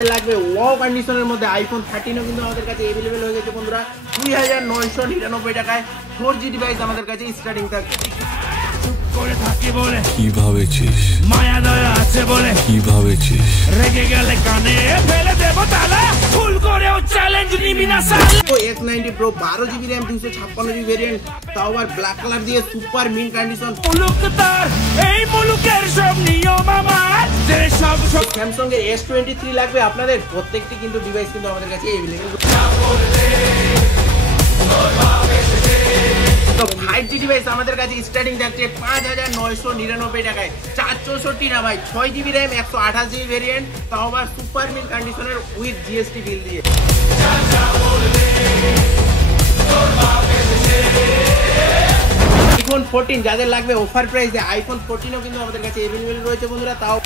লাগবে ওয়াও কন্ডিশনের মধ্যে আইফোন 13 কিন্তু আমাদের কাছে अवेलेबल হয়ে গেছে বন্ধুরা 2999 টাকায় 4G ডিভাইস আমাদের কাছে স্টার্টিং থাকবে। করে থাকি বলে কি ভাবেছিস, মায়া দয়া আছে বলে কি ভাবেছিস, রেগে গেলে কানে ফেলে দেব তালা, ফুল করেও চ্যালেঞ্জ নিবি না সালা। S90 Pro 12GB RAM 256GB variant, তাও আবার ব্ল্যাক কালার দিয়ে সুপার মিন কন্ডিশন। মুলুক তার এই মুলুকের সব নিয়ম আমার, যে সব স্যামসাং এর S23 লাগবে আপনাদের, প্রত্যেকটি কিন্তু ডিভাইস কিন্তু আমাদের কাছে अवेलेबल। তো 5G ডিভাইস আমাদের কাছে স্টার্টিং থাকছে 5999 টাকায়, 464 না ভাই 6GB RAM 128GB ভেরিয়েন্ট, তাও আবার সুপার মিন কন্ডিশনের উইথ GST বিল দিয়ে। আইফোন 14 যাদের লাগবে অফার প্রাইসে আইফোন 14ও কিন্তু আমাদের কাছে अवेलेबल রয়েছে বন্ধুরা। তাও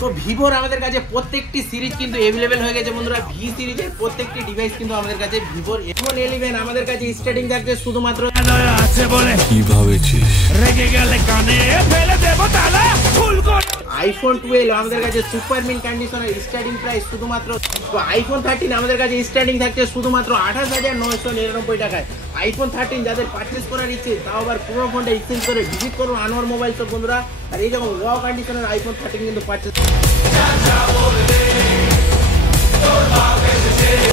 তো ভিভোর আমাদের কাছে প্রত্যেকটি সিরিজ কিন্তু अवेलेबल হয়ে গেছে বন্ধুরা। ভি সিরিজের প্রত্যেকটি ডিভাইস কিন্তু আমাদের কাছে ভিভোর এখন 11 আমাদের কাছে স্টার্টিং থাকছে শুধুমাত্র দয়া আছে বলে কি ভাবেছিস, রেগে গেলে কানে ফেলে দেব তালা, ফুল করে আইফোন 12 আমাদের কাছে সুপার মিন কন্ডিশনের স্টার্টিং প্রাইস শুধুমাত্র। তো আইফোন 13 আমাদের কাছে স্টার্টিং থাকছে শুধুমাত্র 28999 টাকায়। আইফোন 13 যাদের পারচেজ করার ইচ্ছে তাও আবার পুরো ফোনটা এক্সচেঞ্জ করে ভিজিট করুন আনোয়ার মোবাইল শপ বন্ধুরা। আর এই যখন ওয়াও কন্ডিশনের আইফোন 13 কিন্তু purchase.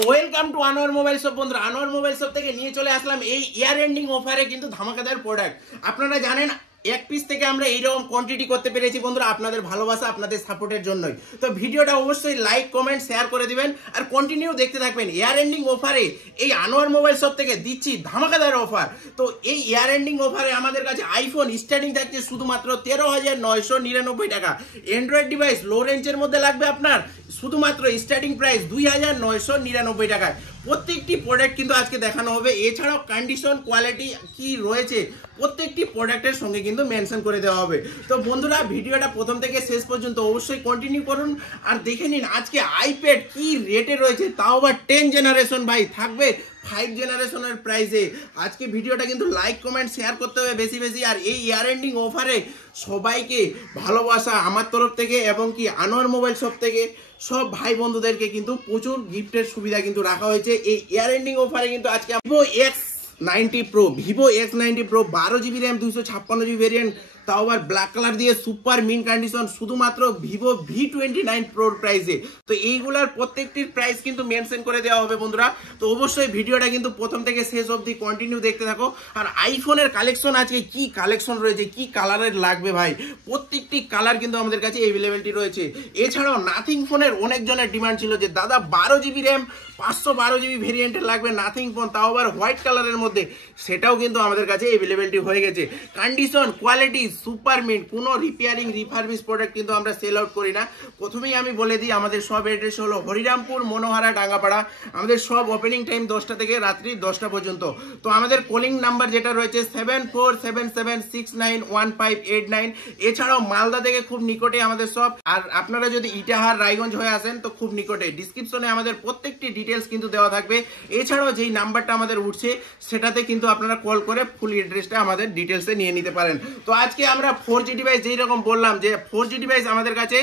Welcome to Anwar mobile shop বন্ধুরা। আনোয়ার মোবাইল শপ থেকে নিয়ে চলে আসলাম এই ইয়ার এন্ডিং অফারে কিন্তু ধামাকাদার প্রোডাক্ট। আপনারা জানেন এক পিস থেকে আমরা এইরকম কোয়ান্টিটি করতে পেরেছি বন্ধুরা আপনাদের ভালোবাসা আপনাদের সাপোর্টের জন্যই। তো ভিডিওটা অবশ্যই লাইক কমেন্ট শেয়ার করে দিবেন আর কন্টিনিউ দেখতে থাকবেন। ইয়ার এন্ডিং অফারে এই আনোয়ার মোবাইল শপ থেকে দিচ্ছি ধামাকাদার অফার। তো এই ইয়ার এন্ডিং অফারে আমাদের কাছে আইফোন স্টার্টিং থাকছে শুধুমাত্র 13,999 টাকা। অ্যান্ড্রয়েড ডিভাইস লো রেঞ্জের মধ্যে লাগবে আপনার শুধুমাত্র স্টার্টিং প্রাইস 2,999 টাকায়। প্রত্যেকটি প্রোডাক্ট কিন্তু আজকে দেখানো হবে, এছাড়াও কন্ডিশন কোয়ালিটি কি রয়েছে প্রত্যেকটি প্রোডাক্টের সঙ্গে কিন্তু মেনশন করে দেওয়া হবে। তো বন্ধুরা ভিডিওটা প্রথম থেকে শেষ পর্যন্ত অবশ্যই কন্টিনিউ করুন আর দেখে নিন আজকে আইপ্যাড কি রেটে রয়েছে, তাও আবার 10 জেনারেশন ভাই থাকবে 5 জেনারেশনের প্রাইসে। আজকে ভিডিওটা কিন্তু লাইক কমেন্ট শেয়ার করতে হবে বেশি বেশি। আর এই ইয়ার এন্ডিং অফারে সবাইকে ভালোবাসা আমার তরফ থেকে এবং কি আনোয়ার মোবাইল শপ থেকে সব ভাই বন্ধুদেরকে কিন্তু প্রচুর গিফটের সুবিধা কিন্তু রাখা হয়েছে এই ইয়ার এন্ডিং অফারে। কিন্তু আজকে Vivo X90 Pro 12GB RAM 256GB variant, তাও আবার ব্ল্যাক কালার দিয়ে সুপার মিন কন্ডিশন শুধুমাত্র ভিভো V29 Proর প্রাইসে। তো এইগুলার প্রত্যেকটির প্রাইস কিন্তু মেনশন করে দেওয়া হবে বন্ধুরা। তো অবশ্যই ভিডিওটা কিন্তু প্রথম থেকে শেষ অবধি কন্টিনিউ দেখতে থাকো। আর আইফোনের কালেকশন আজকে কি কালেকশন রয়েছে, কি কালারের লাগবে ভাই প্রত্যেকটি কালার কিন্তু আমাদের কাছে अवेलेबिलिटी রয়েছে। এছাড়াও নাথিং ফোনের অনেকজনের ডিমান্ড ছিল যে দাদা 12GB RAM 512GB ভেরিয়েন্টের লাগবে নাথিং ফোন, তাও আবার হোয়াইট কালারের মধ্যে, সেটাও কিন্তু আমাদের কাছে अवेलेबिलिटी হয়ে গেছে। কন্ডিশন কোয়ালিটি সুপার মিন্ট, কোনো রিপেয়ারিং রিফারবিশ প্রোডাক্ট কিন্তু আমরা সেল আউট করি না। প্রথমেই আমি বলে দিই আমাদের সব অ্যাড্রেস হলো হরিরামপুর মনোহারা ডাঙ্গাপাড়া। আমাদের সব ওপেনিং টাইম 10টা থেকে রাত্রি 10টা পর্যন্ত। তো আমাদের কলিং নাম্বার যেটা রয়েছে 7477691589। এছাড়াও মালদা থেকে খুব নিকটে আমাদের সব। আর আপনারা যদি ইটাহার রায়গঞ্জ হয়ে আসেন তো খুব নিকটে। ডিসক্রিপশনে আমাদের প্রত্যেকটি ডিটেলস কিন্তু দেওয়া থাকবে। এছাড়াও যেই নাম্বারটা আমাদের উঠছে সেটাতে কিন্তু আপনারা কল করে ফুল অ্যাড্রেসটা আমাদের ডিটেলসে নিয়ে নিতে পারেন। তো আজকে আমরা 4G ডিভাইস যেই রকম বললাম যে 4G ডিভাইস আমাদের কাছে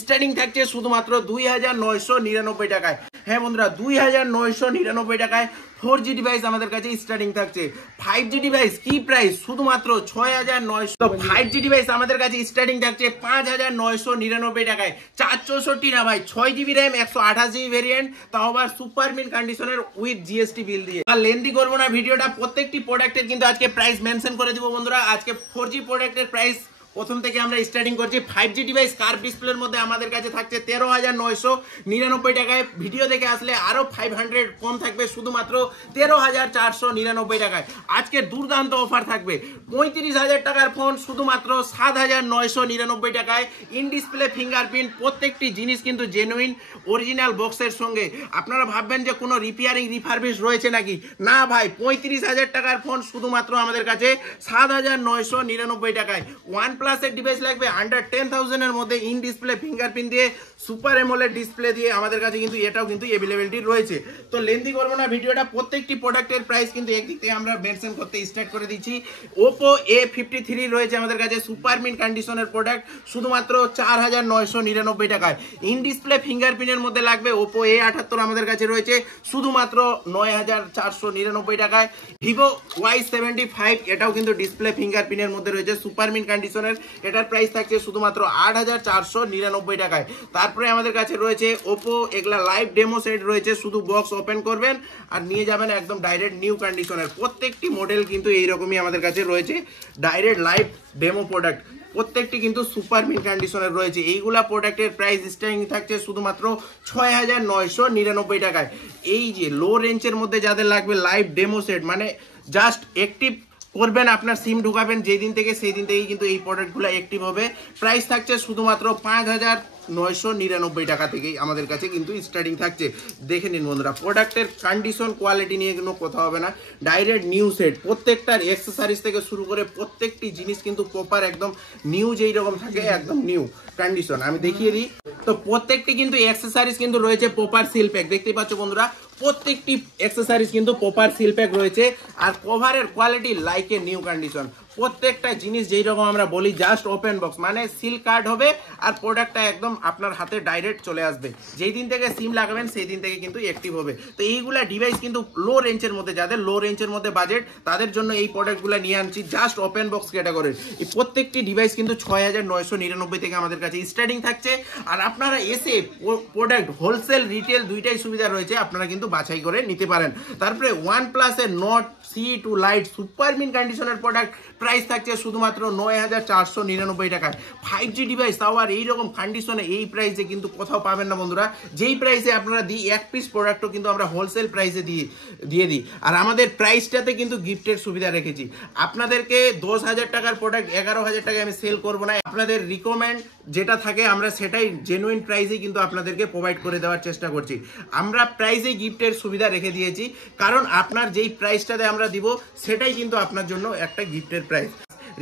স্টার্টিং থাকছে শুধুমাত্র 2,999 টাকায়। হ্যাঁ বন্ধুরা 2,999 টাকায় 4G ডিভাইস আমাদের কাছে স্টার্টিং থাকছে। 5G ডিভাইস কি প্রাইস শুধুমাত্র 6,900। তো 5G ডিভাইস আমাদের কাছে স্টার্টিং থাকছে 5,999 টাকায়, 464 না ভাই 6GB RAM 128GB ভেরিয়েন্ট, তাও আবার সুপার মিন কন্ডিশনের উইথ GST বিল দিয়ে। আর লেন্দি করবো না ভিডিওটা, প্রত্যেকটি প্রোডাক্টের কিন্তু আজকে প্রাইস মেনশন করে দিব বন্ধুরা। আজকে 4G প্রোডাক্টের প্রাইস প্রথম থেকে আমরা স্টার্টিং করছি। 5G ডিভাইস কার্ভ ডিসপ্লের মধ্যে আমাদের কাছে থাকছে 13,999 টাকায়। ভিডিও দেখে আসলে আরো 500 কম থাকবে শুধুমাত্র 13,499 টাকায়। আজকে দুর্দান্ত অফার থাকবে 35,000 টাকার ফোন শুধুমাত্র 7,999 টাকায়। ইন ডিসপ্লে ফিঙ্গারপ্রিন্ট, প্রত্যেকটি জিনিস কিন্তু জেনুইন অরিজিনাল বক্সের সঙ্গে। আপনারা ভাববেন যে কোনো রিপেয়ারিং রিফারবিশ রয়েছে নাকি, না ভাই 35,000 টাকার ফোন শুধুমাত্র আমাদের কাছে 7,999 টাকায়। OnePlus OnePlus এর ডিভাইস লাগবে আন্ডার 10,000 এর মধ্যে ইন ডিসপ্লে ফিঙ্গারপ্রিন্ট দিয়ে সুপার এমোলেড ডিসপ্লে দিয়ে আমাদের কাছে কিন্তু এটাও কিন্তু अवेलेबिलिटी রয়েছে। তো লেন্দি করব না ভিডিওটা, প্রত্যেকটি প্রোডাক্টের প্রাইস কিন্তু একদিক থেকে আমরা মেনশন করতে স্টার্ট করে দিচ্ছি। Oppo A53 রয়েছে আমাদের কাছে সুপার মিন্ট কন্ডিশনের প্রোডাক্ট শুধুমাত্র 4,999 টাকায়। ইন ডিসপ্লে ফিঙ্গারপ্রিন্টের মধ্যে লাগবে Oppo A78 আমাদের কাছে রয়েছে শুধুমাত্র 9,499 টাকায়। Vivo Y75 এটাও কিন্তু ডিসপ্লে ফিঙ্গারপ্রিন্টের মধ্যে রয়েছে সুপার মিন্ট কন্ডিশনের, এটার প্রাইস থাকছে শুধুমাত্র 8,499 টাকায়। তারপরে আমাদের কাছে রয়েছে Oppo, এগুলা লাইভ ডেমো সেট রয়েছে, শুধু বক্স ওপেন করবেন আর নিয়ে যাবেন একদম ডাইরেক্ট নিউ কন্ডিশনের। প্রত্যেকটি মডেল কিন্তু এইরকমই আমাদের কাছে রয়েছে, ডাইরেক্ট লাইভ ডেমো প্রোডাক্ট, প্রত্যেকটি কিন্তু সুপার মিন্ট কন্ডিশনের রয়েছে। এইগুলা প্রোডাক্টের প্রাইস স্টার্টিং থাকছে শুধুমাত্র 6,999 টাকায়। এই যে লো রেঞ্জের মধ্যে যাদের লাগবে লাইভ ডেমো সেট, মানে জাস্ট অ্যাক্টিভ করবেন, আপনার সিম ঢুকাবেন যেই দিন থেকে সেই দিন থেকেই কিন্তু এই প্রোডাক্টগুলো অ্যাক্টিভ হবে। প্রাইস থাকছে শুধুমাত্র 5,999 টাকা থেকেই আমাদের কাছে কিন্তু স্টার্টিং থাকছে। দেখে নিন বন্ধুরা, প্রোডাক্টের কন্ডিশন কোয়ালিটি নিয়ে কোনো কথা হবে না, ডাইরেক্ট নিউ সেট। প্রত্যেকটার অ্যাক্সেসরিজ থেকে শুরু করে প্রত্যেকটি জিনিস কিন্তু প্রপার একদম নিউ যেই রকম থাকে একদম নিউ কন্ডিশন। আমি দেখিয়ে দিই, তো প্রত্যেকটি কিন্তু অ্যাক্সেসরিজ কিন্তু রয়েছে প্রপার সিল প্যাক, দেখতেই পাচ্ছ বন্ধুরা, প্রত্যেকটি অ্যাক্সেসরিজ কিন্তু প্রপার সিল প্যাক রয়েছে। আর কভারের quality like a new condition. প্রত্যেকটা জিনিস যেই রকম আমরা বলি জাস্ট ওপেন বক্স, মানে সিল কার্ড হবে আর প্রোডাক্টটা একদম আপনার হাতে ডাইরেক্ট চলে আসবে, যেই দিন থেকে সিম লাগাবেন সেই দিন থেকে কিন্তু অ্যাক্টিভ হবে। তো এইগুলা ডিভাইস কিন্তু লো রেঞ্জের মধ্যে, যাদের লো রেঞ্জের মধ্যে বাজেট তাদের জন্য এই প্রোডাক্টগুলো নিয়ে আনছি জাস্ট ওপেন বক্স ক্যাটাগরির। এই প্রত্যেকটি ডিভাইস কিন্তু 6,999 থেকে আমাদের কাছে স্টার্টিং থাকছে। আর আপনারা এসে প্রোডাক্ট হোলসেল রিটেল দুইটাই সুবিধা রয়েছে, আপনারা কিন্তু বাছাই করে নিতে পারেন। তারপরে OnePlus এর Nord C2 Lite super mint কন্ডিশনের প্রোডাক্ট প্রাইস থাকছে শুধুমাত্র 9,499 টাকায়। 5G ডিভাইস, তাও আর এইরকম কন্ডিশনে এই প্রাইসে কিন্তু কোথাও পাবেন না বন্ধুরা। যেই প্রাইসে আপনারা দিই এক পিস প্রোডাক্টও কিন্তু আমরা হোলসেল প্রাইসে দিয়ে দিই। আর আমাদের প্রাইসটাতে কিন্তু গিফটের সুবিধা রেখেছি। আপনাদেরকে 10,000 টাকার প্রোডাক্ট 11,000 টাকায় আমি সেল করবো না, আপনাদের রিকমেন্ড যেটা থাকে আমরা সেটাই জেনুইন প্রাইসে কিন্তু আপনাদেরকে প্রোভাইড করে দেওয়ার চেষ্টা করছি। আমরা প্রাইসে গিফটের সুবিধা রেখে দিয়েছি, কারণ আপনার যেই প্রাইসটাতে আমরা দিব সেটাই কিন্তু আপনার জন্য একটা গিফটের প্রাইস।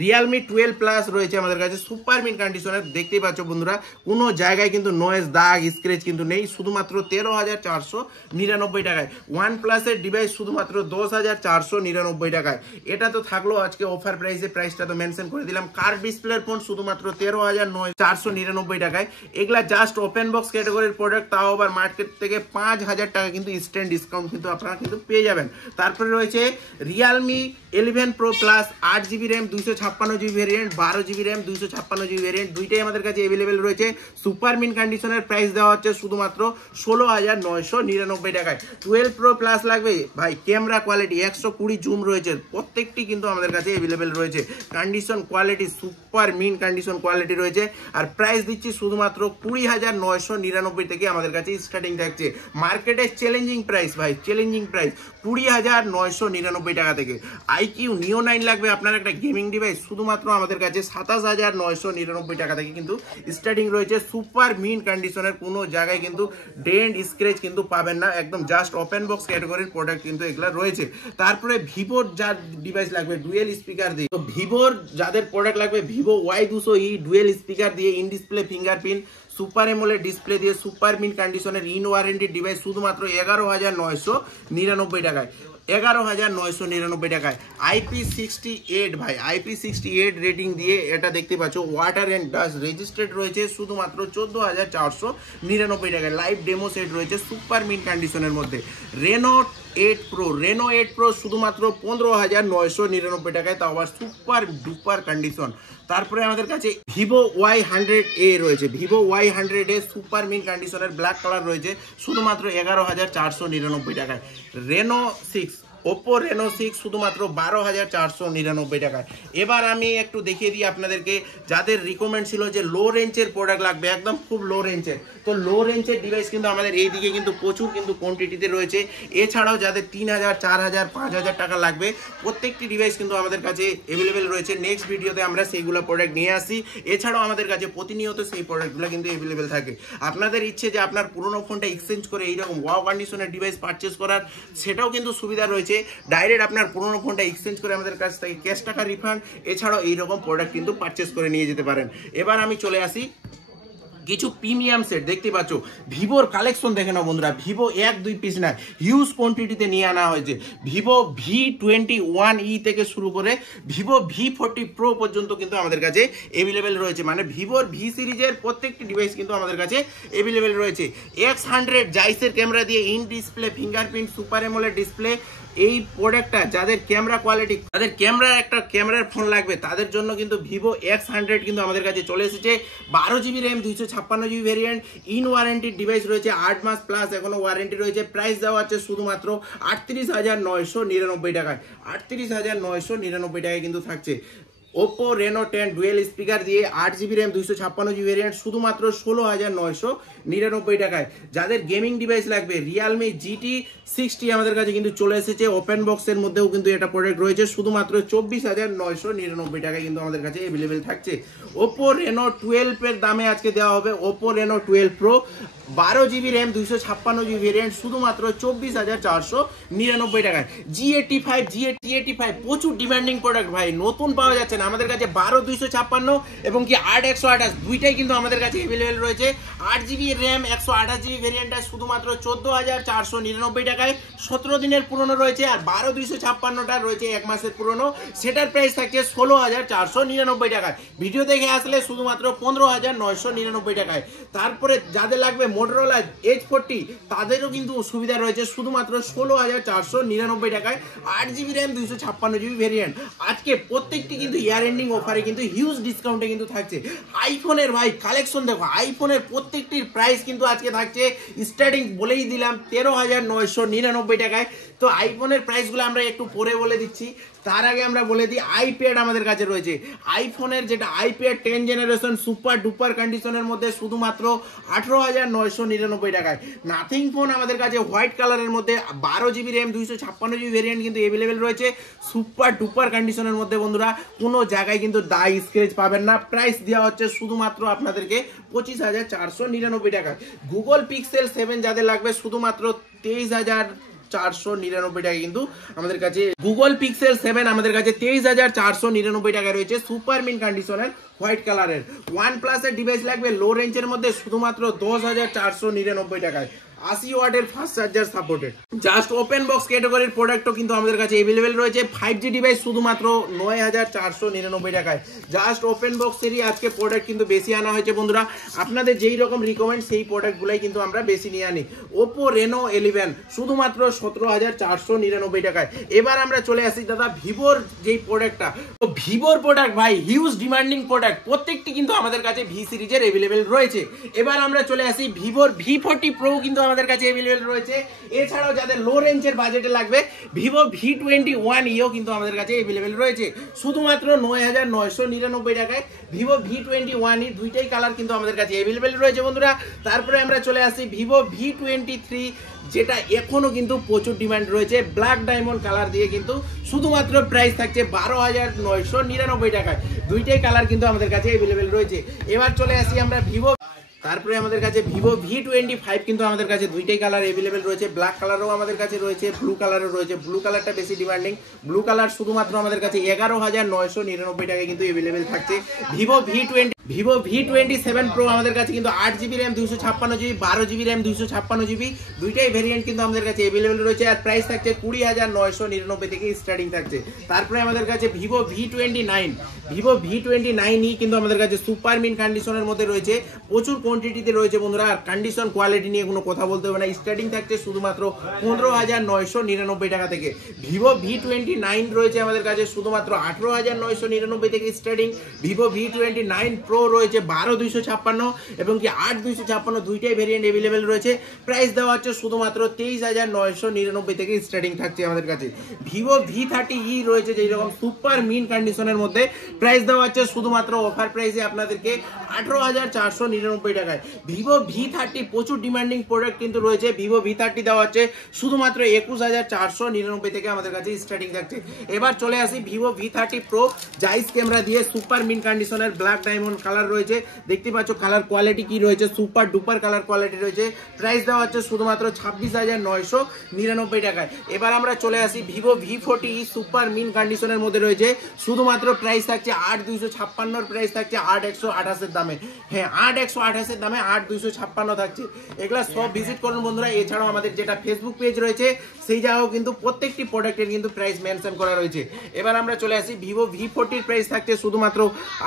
Realme 12 Plus রয়েছে আমাদের কাছে সুপার মিন্ট কন্ডিশনের, দেখতেই পাচ্ছ বন্ধুরা, কোনো জায়গায় কিন্তু নয়েজ দাগ স্ক্র্যাচ কিন্তু নেই, শুধুমাত্র 13,499 টাকায়। OnePlus এর ডিভাইস শুধুমাত্র 10,499 টাকায়। এটা তো থাকলো আজকে অফার প্রাইসে, প্রাইসটা তো মেনশন করে দিলাম। কার্ভ ডিসপ্লের ফোন শুধুমাত্র 13,499 টাকায়। এগুলা জাস্ট ওপেন বক্স ক্যাটাগরির প্রোডাক্ট, তাও আবার মার্কেট থেকে 5,000 টাকা কিন্তু ইনস্ট্যান্ট ডিসকাউন্ট কিন্তু আপনারা কিন্তু পেয়ে যাবেন। তারপরে রয়েছে Realme 11 Pro Plus 8GB RAM 256GB variant, 12GB RAM 256GB variant, দুইটাই আমাদের কাছে অ্যাভেলেবেল রয়েছে। সুপার মিন্ট কন্ডিশনের প্রাইস দেওয়া হচ্ছে শুধুমাত্র 16,999 টাকায়। 12 Pro Plus লাগবে ভাই, ক্যামেরা কোয়ালিটি 120 জুম রয়েছে, প্রত্যেকটি কিন্তু আমাদের কাছে অ্যাভেলেবেল রয়েছে। Condition quality super mint condition quality রয়েছে। আর প্রাইস দিচ্ছি শুধুমাত্র 20,999 থেকে আমাদের কাছে স্টার্টিং থাকছে। মার্কেটে চ্যালেঞ্জিং প্রাইস ভাই, চ্যালেঞ্জিং প্রাইস 20,999 টাকা থেকে। IQ Neo 9 লাগবে আপনার একটা গেমিং ডিভাইস, শুধুমাত্র আমাদের কাছে 27,999 টাকা থেকে কিন্তু স্টার্টিং রয়েছে। সুপার মিন্ট কন্ডিশনের, কোনো জায়গায় কিন্তু ডেন্ট স্ক্র্যাচ কিন্তু পাবেন না, একদম জাস্ট ওপেন বক্স ক্যাটাগরির প্রোডাক্ট কিন্তু এগুলা রয়েছে। তারপরে ভিভোর যার ডিভাইস লাগবে ডুয়েল স্পিকার দিয়ে, তো ভিভোর যাদের প্রোডাক্ট লাগবে Vivo Y200e ডুয়েল স্পিকার দিয়ে in display fingerprint super AMOLED display দিয়ে সুপার মিন্ট কন্ডিশনের ইন ওয়ারেন্টি ডিভাইস শুধুমাত্র 11,999 টাকায়। 11,999 টাকায়। IP68 ভাই, IP68 রেটিং দিয়ে এটা দেখতে পাচ্ছ, ওয়াটার অ্যান্ড ডাস্ট রেজিস্ট্রেড রয়েছে শুধুমাত্র 14,499 টাকায়। লাইভ ডেমো সেট রয়েছে সুপার মিন্ট কন্ডিশনের মধ্যে। Reno 8 Pro শুধুমাত্র 15,999 টাকায়, তাও আবার সুপার ডুপার কন্ডিশন। তারপরে আমাদের কাছে Vivo Y100A রয়েছে, Vivo Y100A সুপার মিন্ট কন্ডিশনের ব্ল্যাক কালার রয়েছে শুধুমাত্র 11,499 টাকায়। Reno 6 Oppo Reno 6 শুধুমাত্র 12,499 টাকায়। এবার আমি একটু দেখিয়ে দিই আপনাদেরকে, যাদের রিকমেন্ড ছিল যে লো রেঞ্জের প্রোডাক্ট লাগবে, একদম খুব লো রেঞ্জের, তো লো রেঞ্জের ডিভাইস কিন্তু আমাদের এই দিকে কিন্তু প্রচুর কিন্তু কোয়ান্টিটিতে রয়েছে। এছাড়াও যাদের 3,000, 4,000, 5,000 টাকা লাগবে, প্রত্যেকটি ডিভাইস কিন্তু আমাদের কাছে অ্যাভেলেবেল রয়েছে। নেক্সট ভিডিওতে আমরা সেইগুলো প্রোডাক্ট নিয়ে আসি। এছাড়াও আমাদের কাছে প্রতিনিয়ত সেই প্রোডাক্টগুলো কিন্তু অ্যাভেলেবেল থাকে। আপনাদের ইচ্ছে যে আপনার পুরোনো ফোনটা এক্সচেঞ্জ করে এইরকম ওয়াও কন্ডিশনের ডিভাইস পারচেস করার, সেটাও কিন্তু সুবিধা রয়েছে। রয়েছে, ডাইরেক্ট আপনার পুরোনো ফোনটা এক্সচেঞ্জ করে আমাদের কাছ থেকে ক্যাশ টাকা রিফান্ড, এছাড়াও এইরকম প্রোডাক্ট কিন্তু পারচেস করে নিয়ে যেতে পারেন। এবার আমি চলে আসি কিছু প্রিমিয়াম সেট। দেখতে পাচ্ছ ভিভোর কালেকশন দেখে নাও বন্ধুরা, ভিভো 1-2 পিস না, হিউজ কোয়ান্টিটিতে নিয়ে আনা হয়েছে। ভিভো V21e থেকে শুরু করে ভিভো V40 Pro পর্যন্ত কিন্তু আমাদের কাছে অ্যাভেলেবেল রয়েছে। মানে ভিভোর ভি সিরিজের প্রত্যেকটি ডিভাইস কিন্তু আমাদের কাছে অ্যাভেলেবেল রয়েছে। X100 জাইসের ক্যামেরা দিয়ে in display fingerprint super AMOLED display, এই প্রোডাক্টটা যাদের ক্যামেরা কোয়ালিটি, যাদের ক্যামেরার ফোন লাগবে তাদের জন্য কিন্তু ভিভো X100 কিন্তু আমাদের কাছে চলে এসেছে। 12GB RAM 256GB variant, in ওয়ারেন্টির ডিভাইস রয়েছে, 8 মাস প্লাস এখনো ওয়ারেন্টি রয়েছে। প্রাইস দেওয়া হচ্ছে শুধুমাত্র 38,999 টাকায়। 38,999 টাকায় কিন্তু থাকছে। ওপো রেনো 10 ডুয়েল স্পিকার দিয়ে 8GB র্যাম 256GB ভেরিয়েন্ট শুধুমাত্র 16,999 টাকায়। যাদের গেমিং ডিভাইস লাগবে রিয়েলমি GT60 আমাদের কাছে কিন্তু চলে এসেছে। ওপেন বক্সের মধ্যেও কিন্তু এটা প্রোডাক্ট রয়েছে, শুধুমাত্র 24,999 টাকায় কিন্তু আমাদের কাছে অ্যাভেলেবেল থাকছে। ওপো রেনো 12 এর দামে আজকে দেওয়া হবে Oppo Reno 12 pro, 12GB RAM 256GB variant শুধুমাত্র 24,499 টাকায়। G85 প্রচুর ডিমান্ডিং প্রোডাক্ট ভাই, নতুন পাওয়া যাচ্ছে না আমাদের কাছে। 12/256 এবং কি 8/128 দুইটাই কিন্তু আমাদের কাছে অ্যাভেলেবেল রয়েছে। 8GB র্যাম 128GB ভেরিয়েন্টটা শুধুমাত্র 14,499 টাকায়। 17 দিনের পুরনো রয়েছে, আর 12/256টা রয়েছে 1 মাসের পুরনো, সেটার প্রাইস থাকছে 16,499 টাকায়। ভিডিও দেখে আসলে শুধুমাত্র 15,999 টাকায়। তারপরে যাদের লাগবে মোটরোলা H40 তাদেরও কিন্তু সুবিধা রয়েছে, শুধুমাত্র 16,499 টাকায়। 8GB RAM 256GB variant. আজকে প্রত্যেকটি কিন্তু ইয়ার এন্ডিং অফারে কিন্তু হিউজ ডিসকাউন্টে কিন্তু থাকছে। আইফোনের ভাই কালেকশন দেখো, আইফোনের প্রত্যেকটির প্রাইস কিন্তু আজকে থাকছে স্টার্টিং বলেই দিলাম 13,999 টাকায়। তো আইফোনের প্রাইসগুলো আমরা একটু পরে বলে দিচ্ছি, তার আগে আমরা বলে দিই আইপ্যাড আমাদের কাছে রয়েছে। আইফোনের যেটা আইপ্যাড 10 জেনারেশন সুপার ডুপার কন্ডিশনের মধ্যে শুধুমাত্র 18,999 টাকায়। নাথিং ফোন আমাদের কাছে হোয়াইট কালারের মধ্যে 12GB র্যাম 256GB ভেরিয়েন্ট কিন্তু অ্যাভেলেবেল রয়েছে, সুপার ডুপার কন্ডিশনের মধ্যে বন্ধুরা। কোনো জায়গায় কিন্তু দাগ স্ক্র্যাচ পাবেন না। প্রাইস দেওয়া হচ্ছে শুধুমাত্র আপনাদেরকে 25,499 টাকায়। গুগল পিক্সেল 7 যাদের লাগবে শুধুমাত্র 23,499 টাকা কিন্তু আমাদের কাছে গুগল পিক্সেল 7 আমাদের কাছে 23,499 টাকায় রয়েছে, সুপার মিন কন্ডিশনের হোয়াইট কালারের। OnePlus এর ডিভাইস লাগবে লো রেঞ্জের মধ্যে শুধুমাত্র 10,499 টাকায়। 80 ওয়াটের fast charger supported. Just open box ক্যাটাগরির প্রোডাক্টও কিন্তু আমাদের কাছে অ্যাভেলেবেল রয়েছে। 5G ডিভাইস শুধুমাত্র 9,499 টাকায়। জাস্ট ওপেন বক্সেরই আজকে প্রোডাক্ট কিন্তু বেশি আনা হয়েছে বন্ধুরা। আপনাদের যেই রকম রিকমেন্ড সেই প্রোডাক্টগুলাই কিন্তু আমরা বেশি নিয়ে আনি। ওপো রেনো 11 শুধুমাত্র 17,499 টাকায়। এবার আমরা চলে আসি দাদা ভিভোর যেই প্রোডাক্টটা, তো ভিভোর প্রোডাক্ট ভাই হিউজ ডিমান্ডিং প্রোডাক্ট, প্রত্যেকটি কিন্তু আমাদের কাছে ভি সিরিজের অ্যাভেলেবেল রয়েছে। এবার আমরা চলে আসি ভিভোর V40 Pro কিন্তু আমাদের কাছে অ্যাভেলেবেল রয়েছে। এছাড়াও যাদের লো রেঞ্জের বাজেটে লাগবে ভিভো V21eও কিন্তু আমাদের কাছে অ্যাভেলেবেল রয়েছে, শুধুমাত্র 9,999 টাকায়। ভিভো V21e দুইটাই কালার কিন্তু আমাদের কাছে অ্যাভেলেবেল রয়েছে বন্ধুরা। তারপরে আমরা চলে আসি ভিভো V23, যেটা এখনো কিন্তু প্রচুর ডিমান্ড রয়েছে, ব্ল্যাক ডায়মন্ড কালার দিয়ে কিন্তু শুধুমাত্র প্রাইস থাকছে 12,999 টাকায়। দুইটাই কালার কিন্তু আমাদের কাছে অ্যাভেলেবেল রয়েছে। এবার চলে আসি আমরা ভিভো, তারপরে আমাদের কাছে ভিভো V25 কিন্তু আমাদের কাছে দুইটাই কালার অ্যাভেলেবেল রয়েছে, ব্ল্যাক কালারও আমাদের কাছে রয়েছে, ব্লু কালারও রয়েছে। ব্লু কালারটা বেশি ডিমান্ডিং, ব্লু কালার শুধুমাত্র আমাদের কাছে 11,999 টাকায় কিন্তু অ্যাভেলেবেল থাকছে। ভিভো V27 Pro আমাদের কাছে কিন্তু 8GB RAM 256GB, 12GB RAM 256GB দুইটাই ভেরিয়েন্ট কিন্তু আমাদের কাছে অ্যাভেলেবেল রয়েছে, আর প্রাইস থাকছে 20,999 থেকে স্টার্টিং থাকছে। তারপরে আমাদের কাছে ভিভো V29 কিন্তু আমাদের কাছে সুপার মিন কন্ডিশনের মধ্যে রয়েছে, প্রচুর কোয়ান্টিটিতে রয়েছে বন্ধুরা, আর কন্ডিশন কোয়ালিটি নিয়ে কোনো কথা বলতে হবে না। স্টার্টিং থাকছে শুধুমাত্র 15,999 টাকা থেকে। ভিভো V29 রয়েছে আমাদের কাছে শুধুমাত্র 18,999 থেকে স্টার্টিং। ভিভো V29 Pro রয়েছে 12,256 এবং কি 8,256 দুইটাই ভেরিয়েন্ট অ্যাভেলেবেল রয়েছে। প্রাইস দেওয়া হচ্ছে শুধুমাত্র 23,999 থেকে স্টার্টিং থাকছে আমাদের কাছে। ভিভো V30e রয়েছে যেই রকম সুপার মিন কন্ডিশনের মধ্যে, প্রাইস দেওয়া হচ্ছে শুধুমাত্র অফার প্রাইসে আপনাদেরকে 18,499 টাকায়। ভিভো V30 প্রচুর ডিমান্ডিং প্রোডাক্ট কিন্তু রয়েছে, ভিভো V30 দেওয়া হচ্ছে শুধুমাত্র 21,499 থেকে আমাদের কাছে স্টার্টিং থাকছে। এবার চলে আসি ভিভো V30 Pro জাইস ক্যামেরা দিয়ে সুপার মিন কন্ডিশনের ব্ল্যাক ডায়মন্ড কালার রয়েছে, দেখতে পাচ্ছ কালার কোয়ালিটি কি রয়েছে, সুপার ডুপার কালার কোয়ালিটি রয়েছে। প্রাইস দেওয়া হচ্ছে শুধুমাত্র 26,999 টাকায়। এবার আমরা চলে আসি ভিভো V40 সুপার মিন কন্ডিশনের মধ্যে রয়েছে, শুধুমাত্র প্রাইস থাকছে 8,256, প্রাইস থাকছে 8,128 দামে। হ্যাঁ, 8,128 দামে 8,256 থাকছে। এগুলা সব ভিজিট করুন বন্ধুরা। এছাড়াও আমাদের যেটা ফেসবুক পেজ রয়েছে সেই জায়গাও কিন্তু প্রত্যেকটি প্রোডাক্টের কিন্তু প্রাইস মেনশন করা রয়েছে। এবার আমরা চলে আসি ভিভো V40 প্রাইস থাকছে শুধুমাত্র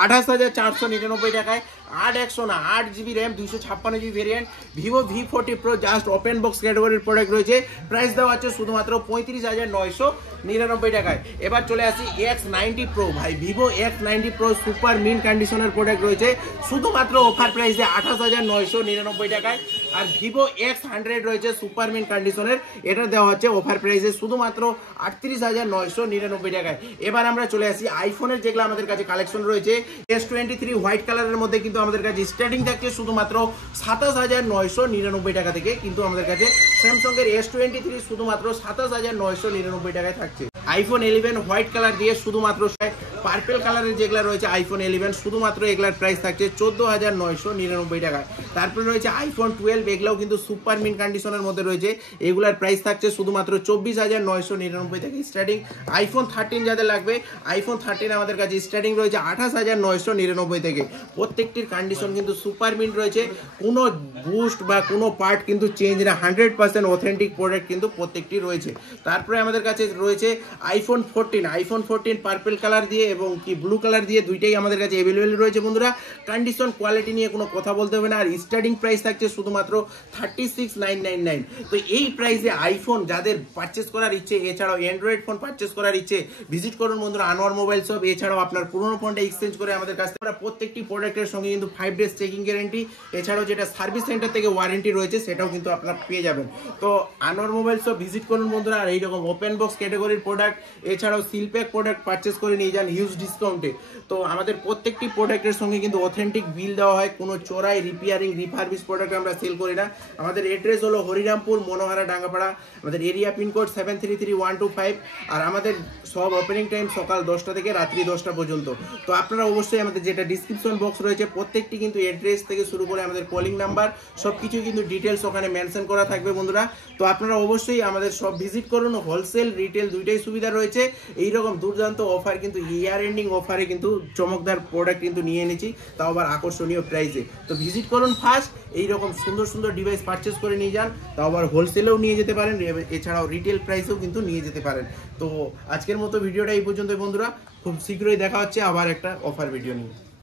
28,499 টাকায়। 8,100 না, 8GB RAM, 256GB variant Vivo V40 pro just open box ক্যাটাগরির প্রোডাক্ট রয়েছে। প্রাইস দেওয়া হচ্ছে শুধুমাত্র 35,999 টাকায়। এবার চলে আসি X90 প্রো। ভাই Vivo X90 pro super mint কন্ডিশনের প্রোডাক্ট রয়েছে, শুধুমাত্র অফার প্রাইসে 28,999 টাকায়। আর ভিভো X100 রয়েছে সুপার মিন কন্ডিশনের, এটা দেওয়া হচ্ছে অফার প্রাইসে শুধুমাত্র 38,999 টাকায়। এবার আমরা চলে আসি আইফোনের যেগুলো আমাদের কাছে কালেকশন রয়েছে। S23 হোয়াইট কালারের মধ্যে কিন্তু আমাদের কাছে স্টার্টিং থাকছে শুধুমাত্র 27,999 টাকা থেকে, কিন্তু আমাদের কাছে স্যামসাং এর S23 শুধুমাত্র 27,999 টাকায় থাকছে। আইফোন 11 হোয়াইট কালার দিয়ে শুধুমাত্র পার্পল কালারের যেগুলো রয়েছে আইফোন 11 শুধুমাত্র এগুলার প্রাইস থাকছে 14,999 টাকায়। তারপরে রয়েছে আইফোন 12, এগুলাও কিন্তু সুপার মিন কন্ডিশনের মধ্যে রয়েছে, এগুলার প্রাইস থাকছে শুধুমাত্র 24,999 থেকে স্টার্টিং। আইফোন 13 যাদের লাগবে, আইফোন 13 আমাদের কাছে স্টার্টিং রয়েছে 28,999 থেকে। প্রত্যেকটির কন্ডিশন কিন্তু সুপার মিন রয়েছে, কোনো বুস্ট বা কোনো পার্ট কিন্তু চেঞ্জ না, 100% অথেন্টিক প্রোডাক্ট কিন্তু প্রত্যেকটি রয়েছে। তারপরে আমাদের কাছে রয়েছে আইফোন 14 পার্পল কালার দিয়ে এবং কি ব্লু কালার দিয়ে, দুইটাই আমাদের কাছে অ্যাভেলেবেল রয়েছে বন্ধুরা। কন্ডিশন কোয়ালিটি নিয়ে কোনো কথা বলতে হবে না। আর স্টার্টিং প্রাইস থাকছে শুধুমাত্র 36,999। তো এই প্রাইসে আইফোন যাদের পারচেস করার ইচ্ছে, এছাড়াও অ্যান্ড্রয়েড ফোন পারচেস করার ইচ্ছে, ভিজিট করুন বন্ধুরা আনোয়ার মোবাইল শপ। এছাড়াও আপনার পুরোনো ফোনটা এক্সচেঞ্জ করে আমাদের কাছ থেকে প্রত্যেকটি প্রোডাক্টের সঙ্গে কিন্তু 5 ডেজ চেকিং গ্যারেন্টি, এছাড়াও যেটা সার্ভিস সেন্টার থেকে ওয়ারেন্টি রয়েছে সেটাও কিন্তু আপনারা পেয়ে যাবেন। তো আনোয়ার মোবাইল শপ ভিজিট করুন বন্ধুরা। আর এইরকম ওপেন বক্স ক্যাটাগরির প্রোডাক্ট, এছাড়াও সিল প্যাক প্রোডাক্ট পারচেস করে নিয়ে যান হিউজ ডিসকাউন্টে। তো আমাদের প্রত্যেকটি প্রোডাক্টের সঙ্গে কিন্তু অথেন্টিক বিল দেওয়া হয়, কোনো চোরাই রিপেয়ারিং রিফার্বিশ প্রোডাক্ট আমরা সেল করি না। আমাদের অ্যাড্রেস হলো হরিরামপুর মনোহারা ডাঙ্গাপাড়া, আমাদের এরিয়া পিনকোড 733125। আর আমাদের সব ওপেনিং টাইম সকাল 10টা থেকে রাত্রি 10টা পর্যন্ত। তো আপনারা অবশ্যই আমাদের যেটা ডিসক্রিপশন বক্স রয়েছে প্রত্যেকটি কিন্তু অ্যাড্রেস থেকে শুরু করে আমাদের কলিং নাম্বার সব কিছু কিন্তু ডিটেলস ওখানে মেনশন করা থাকবে বন্ধুরা। তো আপনারা অবশ্যই আমাদের সব ভিজিট করুন। হোলসেল রিটেল দুইটাই সুবিধা রয়েছে। এইরকম দুর্দান্ত অফার কিন্তু ইয়ার এন্ডিং অফারে কিন্তু চমকদার প্রোডাক্ট কিন্তু নিয়ে এনেছি, তাও আবার আকর্ষণীয় প্রাইসে। তো ভিজিট করুন ফার্স্ট, এইরকম সুন্দর সুন্দর ডিভাইস পারচেস করে নিয়ে যান, তাও আবার হোলসেলেও নিয়ে যেতে পারেন, এছাড়াও রিটেল প্রাইসেও কিন্তু নিয়ে যেতে পারেন। তো আজকের মতো ভিডিওটা এই পর্যন্ত বন্ধুরা, খুব শীঘ্রই দেখা হচ্ছে আবার একটা অফার ভিডিও নিয়ে।